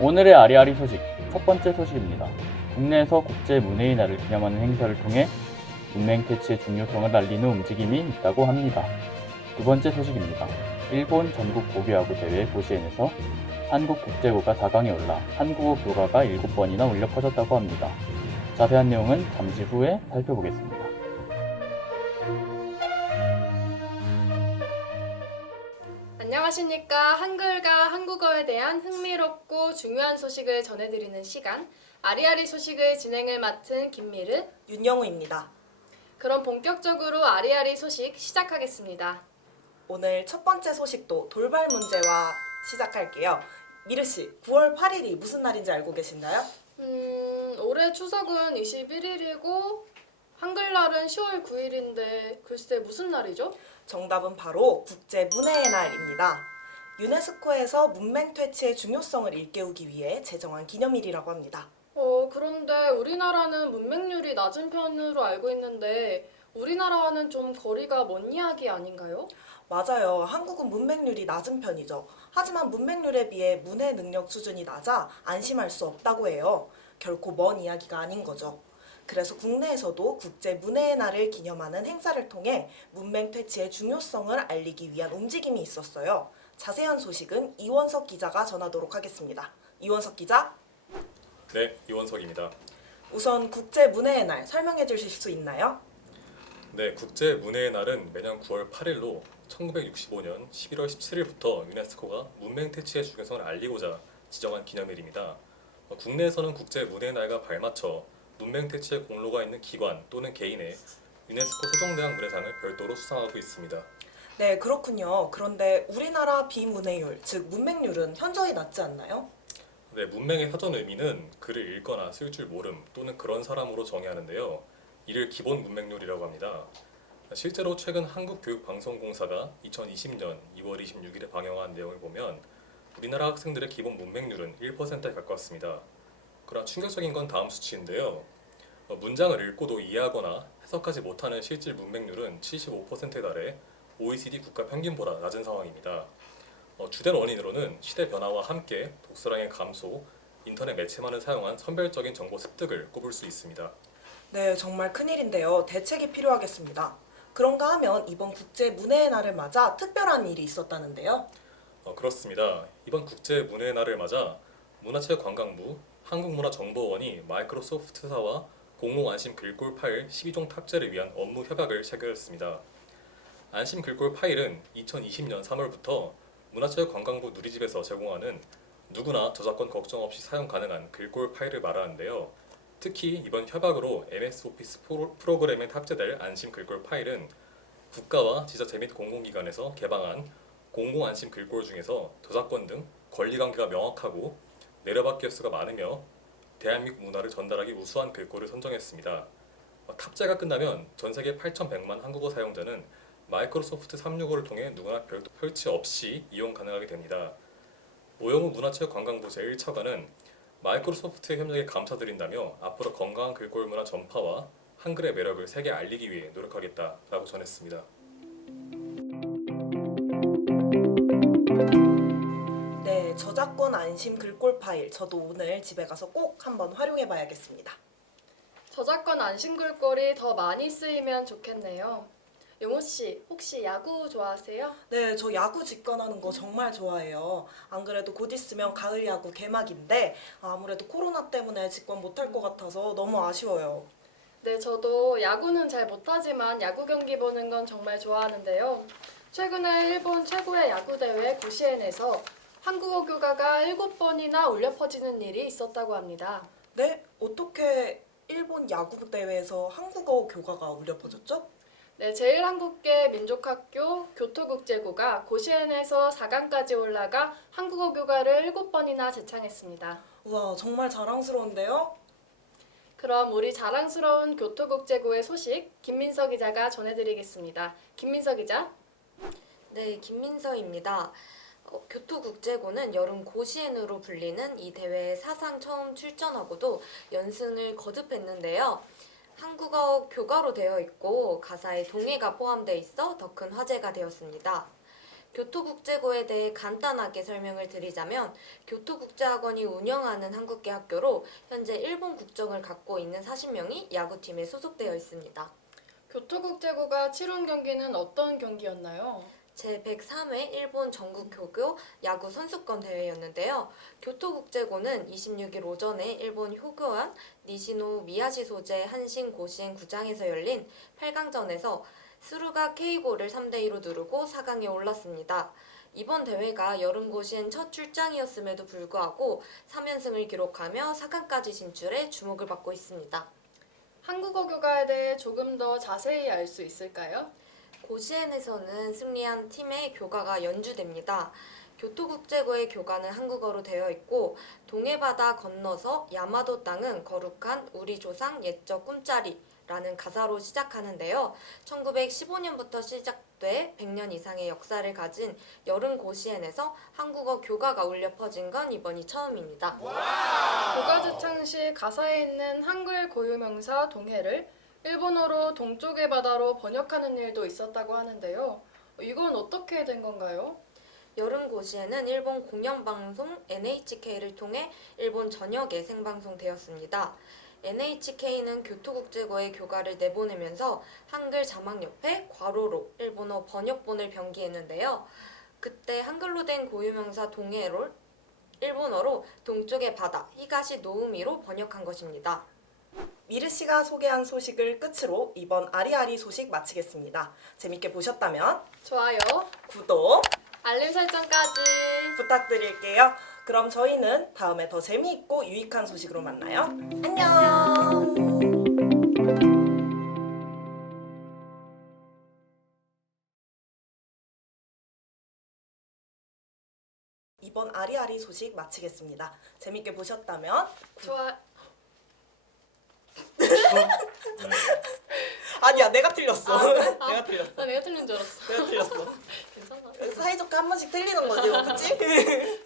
오늘의 아리아리 소식, 첫 번째 소식입니다. 국내에서 국제 문해의 날을 기념하는 행사를 통해 문맹 퇴치의 중요성을 알리는 움직임이 있다고 합니다. 두 번째 소식입니다. 일본 전국 고교야구 대회 고시엔에서 한국 국제고가 4강에 올라 한국어 교과가 7번이나 울려 퍼졌다고 합니다. 자세한 내용은 잠시 후에 살펴보겠습니다. 안녕하십니까. 한글과 한국어에 대한 흥미롭고 중요한 소식을 전해드리는 시간 아리아리 소식을 진행을 맡은 김미르, 윤영우입니다. 그럼 본격적으로 아리아리 소식 시작하겠습니다. 오늘 첫 번째 소식도 돌발 문제와 시작할게요. 미르 씨, 9월 8일이 무슨 날인지 알고 계신가요? 올해 추석은 21일이고 한글날은 10월 9일인데 글쎄 무슨 날이죠? 정답은 바로 국제문해의 날입니다. 유네스코에서 문맹 퇴치의 중요성을 일깨우기 위해 제정한 기념일이라고 합니다. 그런데 우리나라는 문맹률이 낮은 편으로 알고 있는데 우리나라와는 좀 거리가 먼 이야기 아닌가요? 맞아요. 한국은 문맹률이 낮은 편이죠. 하지만 문맹률에 비해 문해 능력 수준이 낮아 안심할 수 없다고 해요. 결코 먼 이야기가 아닌 거죠. 그래서 국내에서도 국제문해의 날을 기념하는 행사를 통해 문맹 퇴치의 중요성을 알리기 위한 움직임이 있었어요. 자세한 소식은 이원석 기자가 전하도록 하겠습니다. 이원석 기자, 네, 이원석입니다. 우선 국제문해의 날 설명해 주실 수 있나요? 네, 국제문해의 날은 매년 9월 8일로 1965년 11월 17일부터 유네스코가 문맹 퇴치의 중요성을 알리고자 지정한 기념일입니다. 국내에서는 국제문해의 날과 발맞춰 문맹 퇴치의 공로가 있는 기관 또는 개인의 유네스코 세종대왕 문해상을 별도로 수상하고 있습니다. 네, 그렇군요. 그런데 우리나라 비문해율, 즉 문맹률은 현저히 낮지 않나요? 네, 문맹의 사전 의미는 글을 읽거나 쓸 줄 모름 또는 그런 사람으로 정의하는데요. 이를 기본 문맹률이라고 합니다. 실제로 최근 한국교육방송공사가 2020년 2월 26일에 방영한 내용을 보면 우리나라 학생들의 기본 문맹률은 1%에 가까웠습니다. 그러나 충격적인 건 다음 수치인데요. 문장을 읽고도 이해하거나 해석하지 못하는 실질 문맹률은 75%에 달해 OECD 국가 평균보다 낮은 상황입니다. 주된 원인으로는 시대 변화와 함께 독서량의 감소, 인터넷 매체만을 사용한 선별적인 정보 습득을 꼽을 수 있습니다. 네, 정말 큰일인데요. 대책이 필요하겠습니다. 그런가 하면 이번 국제문해의 날을 맞아 특별한 일이 있었다는데요. 그렇습니다. 이번 국제문해의 날을 맞아 문화체육관광부, 한국문화정보원이 마이크로소프트사와 공공안심 글꼴 파일 12종 탑재를 위한 업무 협약을 체결했습니다. 안심 글꼴 파일은 2020년 3월부터 문화체육관광부 누리집에서 제공하는 누구나 저작권 걱정 없이 사용 가능한 글꼴 파일을 말하는데요. 특히 이번 협약으로 MS 오피스 프로그램에 탑재될 안심 글꼴 파일은 국가와 지자체 및 공공기관에서 개방한 공공안심 글꼴 중에서 저작권 등 권리관계가 명확하고 내려받기 횟수가 많으며 대한민국 문화를 전달하기 우수한 글꼴을 선정했습니다. 탑재가 끝나면 전 세계 8,100만 한국어 사용자는 마이크로소프트 365를 통해 누구나 별도 설치 없이 이용 가능하게 됩니다. 오영우 문화체육관광부 제1차관은 마이크로소프트의 협력에 감사드린다며 앞으로 건강한 글꼴 문화 전파와 한글의 매력을 세계에 알리기 위해 노력하겠다라고 전했습니다. 네, 저작권 안심 글꼴 파일 저도 오늘 집에 가서 꼭 한번 활용해 봐야겠습니다. 저작권 안심 글꼴이 더 많이 쓰이면 좋겠네요. 용호 씨, 혹시 야구 좋아하세요? 네, 저 야구 직관하는 거 정말 좋아해요. 안 그래도 곧 있으면 가을 야구 개막인데 아무래도 코로나 때문에 직관 못할 것 같아서 너무 아쉬워요. 네, 저도 야구는 잘 못하지만 야구 경기 보는 건 정말 좋아하는데요. 최근에 일본 최고의 야구 대회 고시엔에서 한국어 교과가 7번이나 울려 퍼지는 일이 있었다고 합니다. 네? 어떻게 일본 야구 대회에서 한국어 교과가 울려 퍼졌죠? 네, 제1한국계 민족학교 교토국제고가 고시엔에서 4강까지 올라가 한국어 교과를 7번이나 제창했습니다. 우와, 정말 자랑스러운데요? 그럼 우리 자랑스러운 교토국제고의 소식 김민서 기자가 전해드리겠습니다. 김민서 기자. 네, 김민서입니다. 교토국제고는 여름 고시엔으로 불리는 이 대회에 사상 처음 출전하고도 연승을 거듭했는데요. 한국어 교과로 되어 있고 가사에 동해가 포함되어 있어 더 큰 화제가 되었습니다. 교토국제고에 대해 간단하게 설명을 드리자면 교토국제학원이 운영하는 한국계 학교로 현재 일본 국적을 갖고 있는 40명이 야구팀에 소속되어 있습니다. 교토국제고가 치룬 경기는 어떤 경기였나요? 제103회 일본 전국 교교 야구 선수권 대회였는데요. 교토국제고는 26일 오전에 일본 효교현 니시노 미야시 소재 한신 고시엔 구장에서 열린 8강전에서 스루가 K고를 3대2로 누르고 4강에 올랐습니다. 이번 대회가 여름 고시엔 첫 출장이었음에도 불구하고 3연승을 기록하며 4강까지 진출해 주목을 받고 있습니다. 한국어 교가에 대해 조금 더 자세히 알 수 있을까요? 고시엔에서는 승리한 팀의 교가가 연주됩니다. 교토국제고의 교가는 한국어로 되어 있고 동해바다 건너서 야마도 땅은 거룩한 우리 조상 옛적 꿈자리라는 가사로 시작하는데요. 1915년부터 시작돼 100년 이상의 역사를 가진 여름 고시엔에서 한국어 교가가 울려 퍼진 건 이번이 처음입니다. 교가 제창 시 가사에 있는 한글 고유명사 동해를 일본어로 동쪽의 바다로 번역하는 일도 있었다고 하는데요. 이건 어떻게 된 건가요? 여름 고시에는 일본 공영방송 NHK를 통해 일본 전역에 생방송되었습니다. NHK는 교토국제고의 교가를 내보내면서 한글 자막 옆에 괄호로 일본어 번역본을 병기했는데요. 그때 한글로 된 고유명사 동해를 일본어로 동쪽의 바다, 히가시 노우미로 번역한 것입니다. 미르 씨가 소개한 소식을 끝으로 이번 아리아리 소식 마치겠습니다. 재밌게 보셨다면 좋아요, 구독 알림 설정까지. 부탁드릴게요. 그럼 저희는 다음에 더 재미있고 유익한 소식으로 만나요. 안녕. 이번 아리아리 소식 마치겠습니다. 재밌게 보셨다면 좋아. 아니야 내가 틀렸어. 아, 그래? 내가 틀렸어. 나 내가 틀린 줄 알았어. 내가 틀렸어. 괜찮아. 사이좋게 한 번씩 틀리는 거지, 그치?